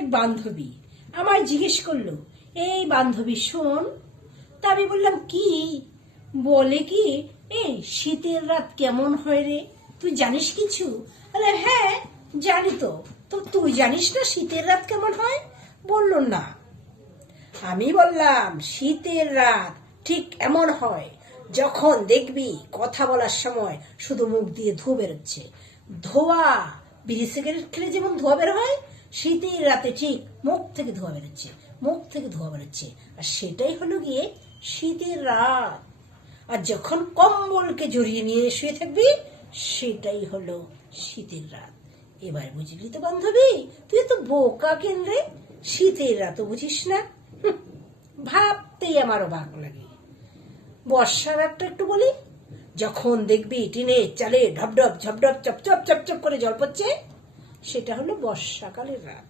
এক বান্ধবী আমায় জিজ্ঞেস করলো, এই বান্ধবী শোন। তা আমি বললাম কি? বলে কি, এই শীতের রাত কেমন হয় রে, তুই জানিস কিছু? বলে হ্যাঁ জানি তো। তো তুই জানিস না শীতের রাত কেমন হয়? বলল না। আমি বললাম, শীতের রাত ঠিক এমন হয় যখন দেখবি কথা বলার সময় শুধু মুখ দিয়ে ধোঁয়া বেরোচ্ছে। ধোঁয়া, বিড়ি সিগারেট খেলে যেমন ধোঁয়া বের হয়, শীতের রাতে ঠিক মুখ থেকে ধোঁয়া বেরোচ্ছে, মুখ থেকে ধোঁয়া বেরোচ্ছে। আর সেটাই হলো গিয়ে শীতের রাত। আর যখন কম্বলকে জড়িয়ে নিয়ে শুয়ে থাকবি, সেটাই হলো শীতের রাত। এবার বুঝলি তো বান্ধবী, তুই তো বোকা কেন রে? শীতের রাতও বুঝিস না? ভাবতেই আমার অবাক লাগে। বর্ষার রাতটা একটু বলি, যখন দেখবি টিনের চালে ঢপঢপ ঝপঢপ চপচপ চপচপ করে জল পড়ছে, সেটা হলো বর্ষাকালের রাত।